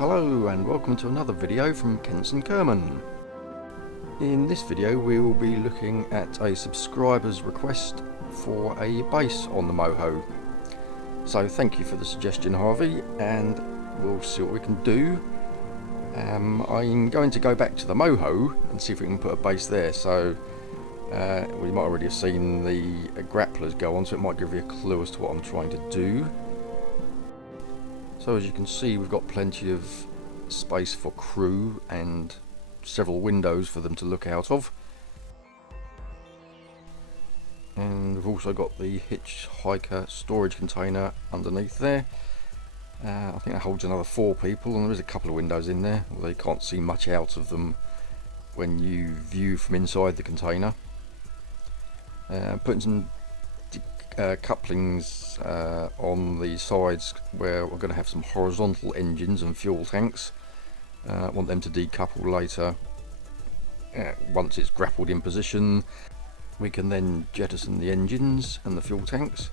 Hello and welcome to another video from Kenson Kerman. In this video we will be looking at a subscriber's request for a base on the Moho. So thank you for the suggestion, Harvey, and we'll see what we can do. I'm going to go back to the Moho and see if we can put a base there. So we might already have seen the grapplers go on, so it might give you a clue as to what I'm trying to do. So as you can see, we've got plenty of space for crew and several windows for them to look out of. And we've also got the hitchhiker storage container underneath there. I think that holds another 4 people, and there is a couple of windows in there, although you can't see much out of them when you view from inside the container. Putting some couplings on the sides where we're going to have some horizontal engines and fuel tanks. I want them to decouple later. Once it's grappled in position, we can then jettison the engines and the fuel tanks.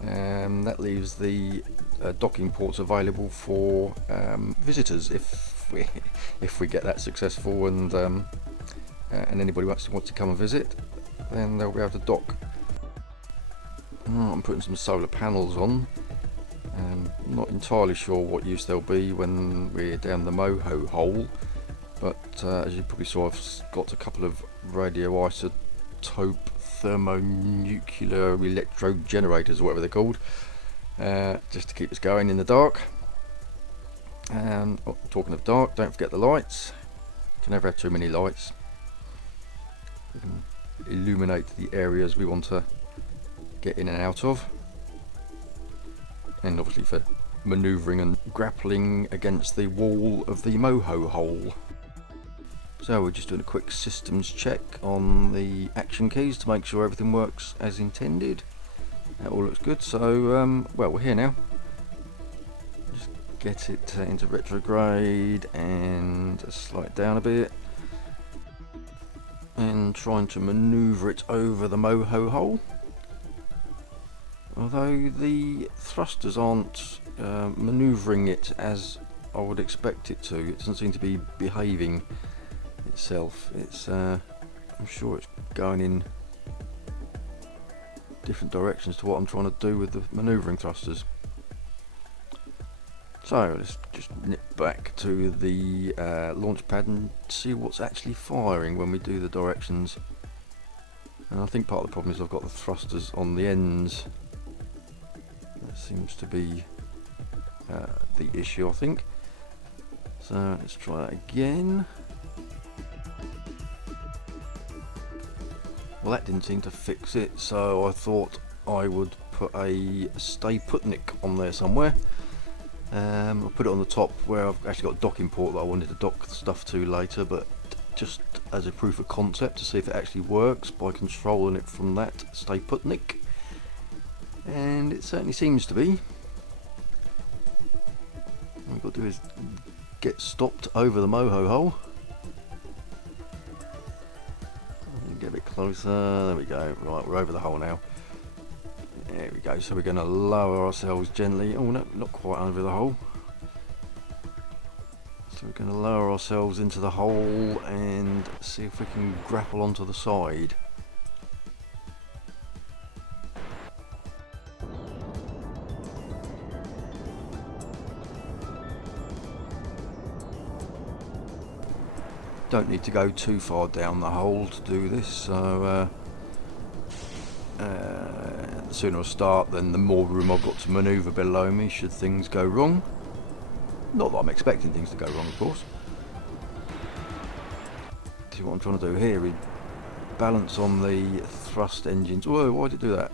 That leaves the docking ports available for visitors if we get that successful, and anybody wants to come and visit, then they'll be able to dock. I'm putting some solar panels on. Not entirely sure what use they'll be when we're down the Moho hole, but as you probably saw, I've got a couple of radioisotope thermonuclear electrode generators, or whatever they're called, just to keep us going in the dark. And talking of dark, don't forget the lights. You can never have too many lights. We can illuminate the areas we want to get in and out of, and obviously for manoeuvring and grappling against the wall of the Moho hole. So we're just doing a quick systems check on the action keys to make sure everything works as intended. That all looks good. So well, we're here now. Just get it into retrograde and slide it down a bit, and trying to manoeuvre it over the Moho hole. Although the thrusters aren't manoeuvring it as I would expect it to. It doesn't seem to be behaving itself. It's I'm sure it's going in different directions to what I'm trying to do with the manoeuvring thrusters. So let's just nip back to the launch pad and see what's actually firing when we do the directions. And I think part of the problem is I've got the thrusters on the ends. That seems to be the issue, I think. So let's try that again. Well, that didn't seem to fix it, so I thought I would put a stay putnik on there somewhere. I'll put it on the top where I've actually got a docking port that I wanted to dock stuff to later, but just as a proof of concept to see if it actually works by controlling it from that stay putnik. And it certainly seems to be. What we've got to do is get stopped over the Moho hole. Get a bit closer. There we go. Right, we're over the hole now. There we go. So we're going to lower ourselves gently. Oh no, not quite over the hole. So we're going to lower ourselves into the hole and see if we can grapple onto the side. Don't need to go too far down the hole to do this, so the sooner I start, then the more room I've got to manoeuvre below me should things go wrong. Not that I'm expecting things to go wrong, of course. See what I'm trying to do here is balance on the thrust engines. Whoa, why did it do that?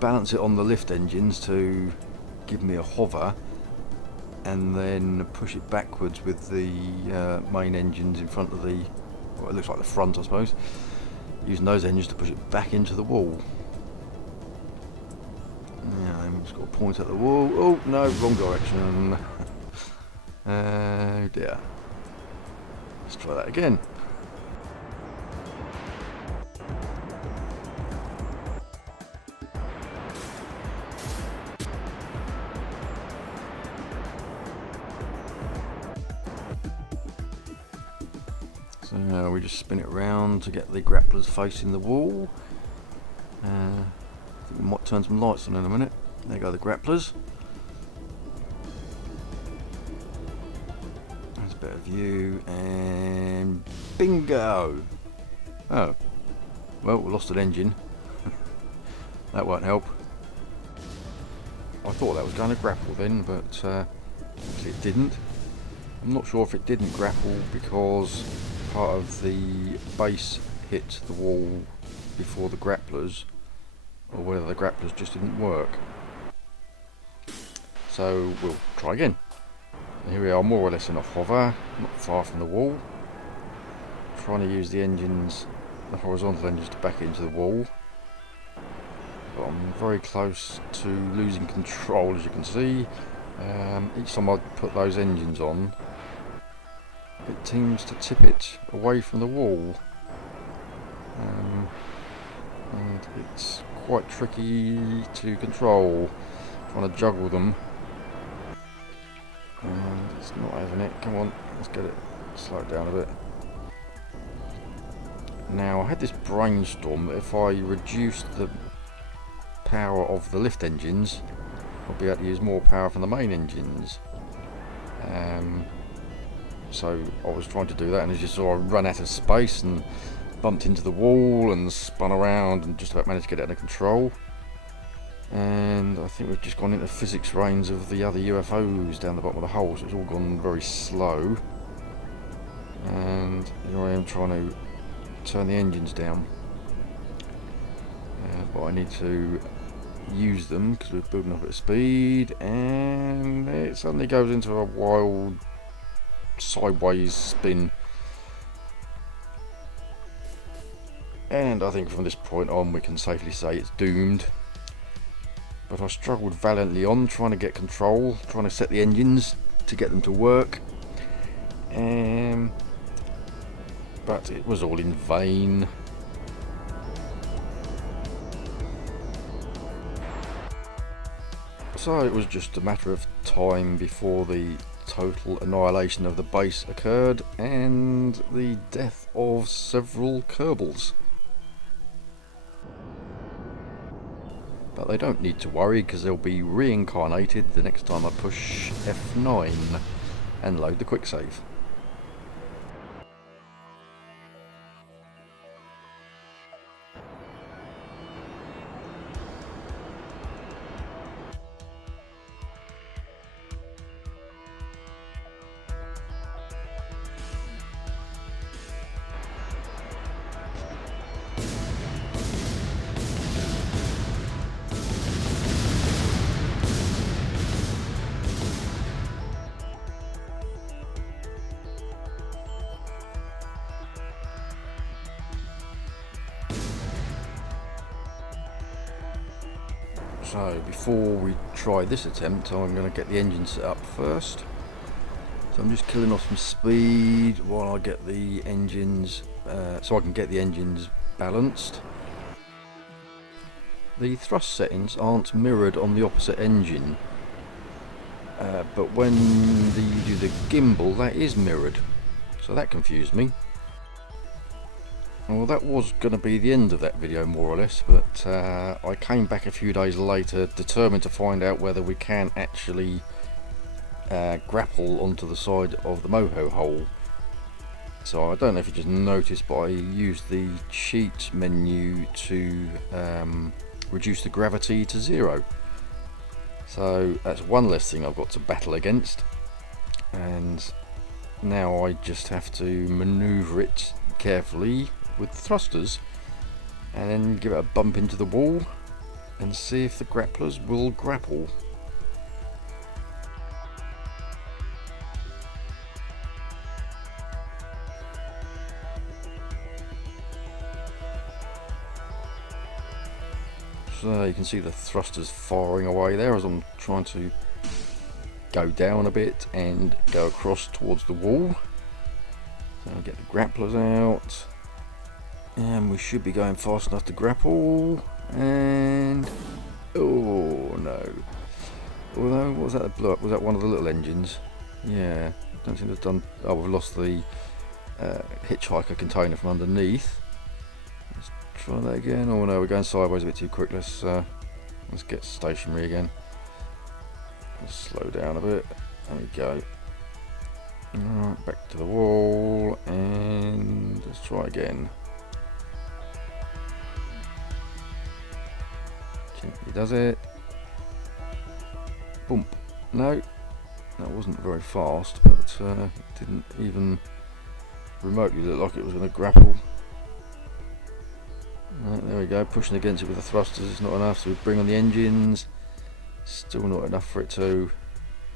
Balance it on the lift engines to give me a hover, and then push it backwards with the main engines in front of the, well, it looks like the front, I suppose, using those engines to push it back into the wall. Yeah, I'm just got to point at the wall. Oh no, wrong direction. Oh dear. Let's try that again. So now we just spin it around to get the grapplers facing the wall. I think we might turn some lights on in a minute. There go the grapplers. There's a better view, and bingo! Oh, well, we lost an engine. That won't help. I thought that was going to grapple then, but it didn't. I'm not sure if it didn't grapple because part of the base hit the wall before the grapplers, or whether the grapplers just didn't work. So we'll try again. Here we are, more or less in a hover, not far from the wall. Trying to use the engines, the horizontal engines, to back into the wall. But I'm very close to losing control, as you can see. Each time I put those engines on, it seems to tip it away from the wall. And it's quite tricky to control, trying to juggle them. And it's not having it. Come on, let's get it, slow it down a bit. Now, I had this brainstorm that if I reduced the power of the lift engines, I'll be able to use more power from the main engines. So I was trying to do that, and as you saw, I ran out of space and bumped into the wall and spun around and just about managed to get it under control. And I think we've just gone into physics range of the other UFOs down the bottom of the hole, so it's all gone very slow. And here I am trying to turn the engines down, but I need to use them because we're building up at speed, and it suddenly goes into a wild sideways spin. And I think from this point on we can safely say it's doomed. But I struggled valiantly on, trying to get control, trying to set the engines to get them to work. But it was all in vain. So it was just a matter of time before the total annihilation of the base occurred and the death of several Kerbals. But they don't need to worry because they'll be reincarnated the next time I push F9 and load the quick save. So before we try this attempt, I'm going to get the engine set up first. So I'm just killing off some speed while I get the engines, so I can get the engines balanced. The thrust settings aren't mirrored on the opposite engine, but when you do the gimbal, that is mirrored. So that confused me. Well, that was going to be the end of that video, more or less, but I came back a few days later determined to find out whether we can actually grapple onto the side of the Moho hole. So I don't know if you just noticed, but I used the cheat menu to reduce the gravity to 0. So that's one less thing I've got to battle against, and now I just have to maneuver it carefully with the thrusters and then give it a bump into the wall and see if the grapplers will grapple. So you can see the thrusters firing away there as I'm trying to go down a bit and go across towards the wall. So I'll get the grapplers out, and we should be going fast enough to grapple. And oh no! Although, what was that that blew up? Was that one of the little engines? Yeah, don't seem to have done. Oh, we've lost the hitchhiker container from underneath. Let's try that again. Oh no, we're going sideways a bit too quick. Let's get stationary again. Let's slow down a bit. There we go. Alright, back to the wall, and let's try again. Gently does it. Boom. No, that wasn't very fast, but it didn't even remotely look like it was going to grapple. Right, there we go, pushing against it with the thrusters is not enough, so we bring on the engines. Still not enough for it to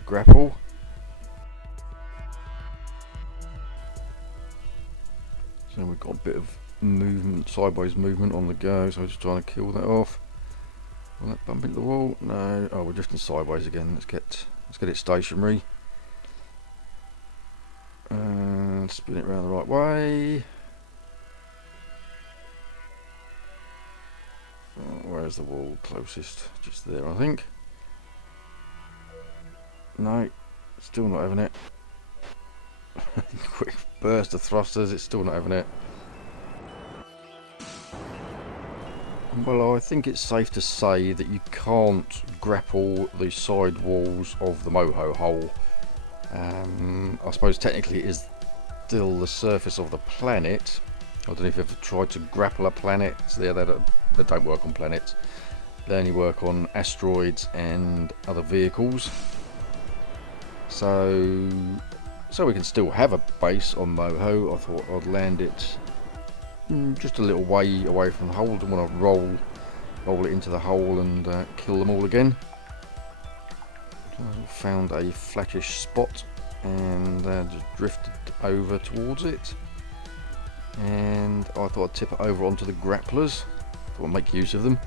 grapple. So we've got a bit of movement, sideways movement on the go, so we're just trying to kill that off. Will that bump into the wall? No. Oh, we're drifting sideways again. Let's get it stationary. And spin it around the right way. Where's the wall closest? Just there, I think. No, still not having it. Quick burst of thrusters, it's still not having it. Well, I think it's safe to say that you can't grapple the side walls of the Moho hull. I suppose technically it is still the surface of the planet. I don't know if you've ever tried to grapple a planet. So yeah, they don't work on planets. They only work on asteroids and other vehicles. So we can still have a base on Moho. I thought I'd land it just a little way away from the hole. Don't want to roll it into the hole and kill them all again. So I found a flattish spot and just drifted over towards it. And I thought I'd tip it over onto the grapplers. Thought I'd make use of them.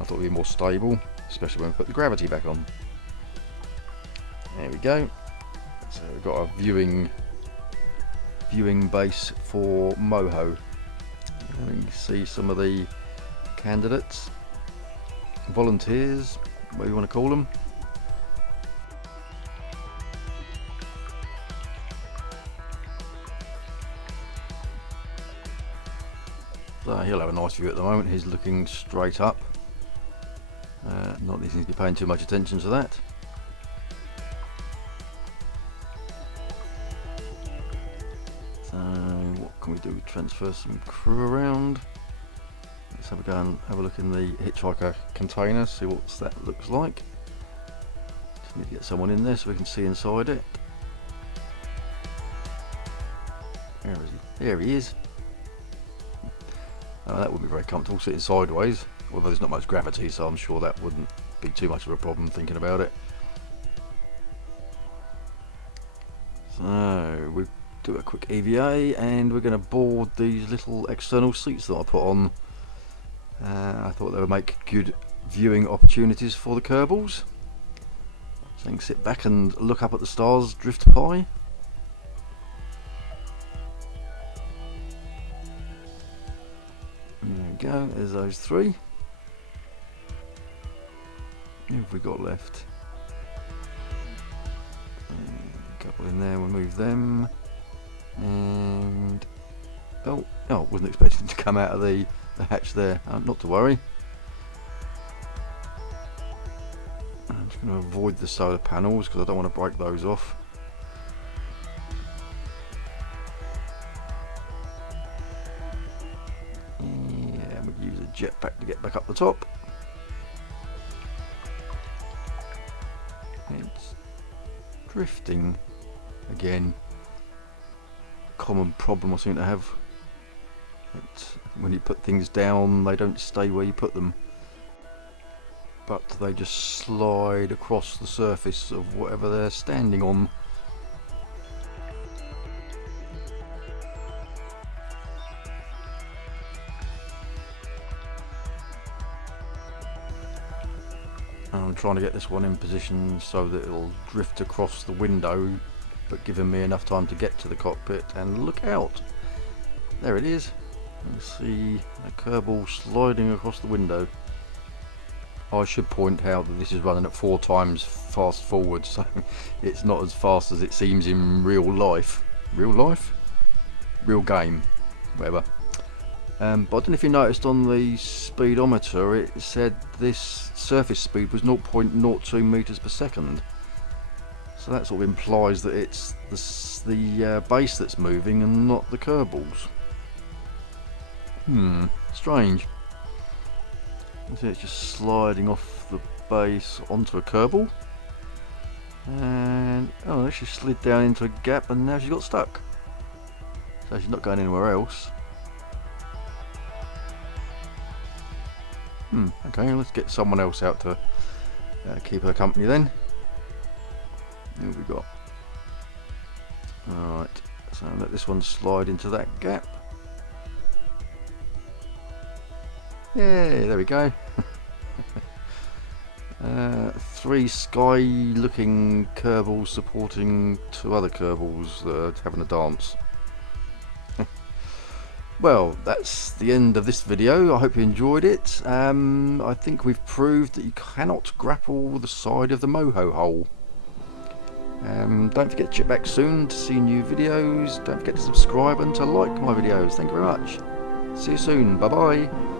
I thought it'd be more stable, especially when we put the gravity back on. There we go. So we've got a viewing base for Moho. And you can see some of the candidates, volunteers, whatever you want to call them. So he'll have a nice view at the moment. He's looking straight up. Not that he seems to be paying too much attention to that. So what can we do? Transfer some crew around. Let's have a go and have a look in the hitchhiker container, see what that looks like. Just need to get someone in there so we can see inside it. Where is he? There he is. That would be very comfortable sitting sideways, although there's not much gravity, so I'm sure that wouldn't be too much of a problem thinking about it. So we do a quick EVA and we're going to board these little external seats that I put on. I thought they would make good viewing opportunities for the Kerbals. So you can sit back and look up at the stars drift by. There we go, there's those three. Who have we got left? A couple in there, we'll move them. And oh, wasn't expecting them to come out of the hatch there. Not to worry. I'm just going to avoid the solar panels because I don't want to break those off. Yeah, we'll use a jetpack to get back up the top. It's drifting again. Common problem I seem to have. When you put things down, they don't stay where you put them, but they just slide across the surface of whatever they're standing on. I'm trying to get this one in position so that it'll drift across the window, but giving me enough time to get to the cockpit. And look out, there it is. You can see a Kerbal sliding across the window. I should point out that this is running at 4 times fast forward, so it's not as fast as it seems in real life. Real life? real game, whatever. But I don't know if you noticed on the speedometer it said this surface speed was 0.02 meters per second. So that sort of implies that it's the base that's moving and not the Kerbals. Strange. See, it's just sliding off the base onto a Kerbal. And oh, she slid down into a gap and now she got stuck. So she's not going anywhere else. Okay, let's get someone else out to keep her company then. Who have we got? Alright, so let this one slide into that gap. Yay, there we go. 3 sky looking Kerbals supporting 2 other Kerbals that are having a dance. Well, that's the end of this video. I hope you enjoyed it. I think we've proved that you cannot grapple the side of the Moho hole. Don't forget to check back soon to see new videos. Don't forget to subscribe and to like my videos. Thank you very much. See you soon. Bye bye.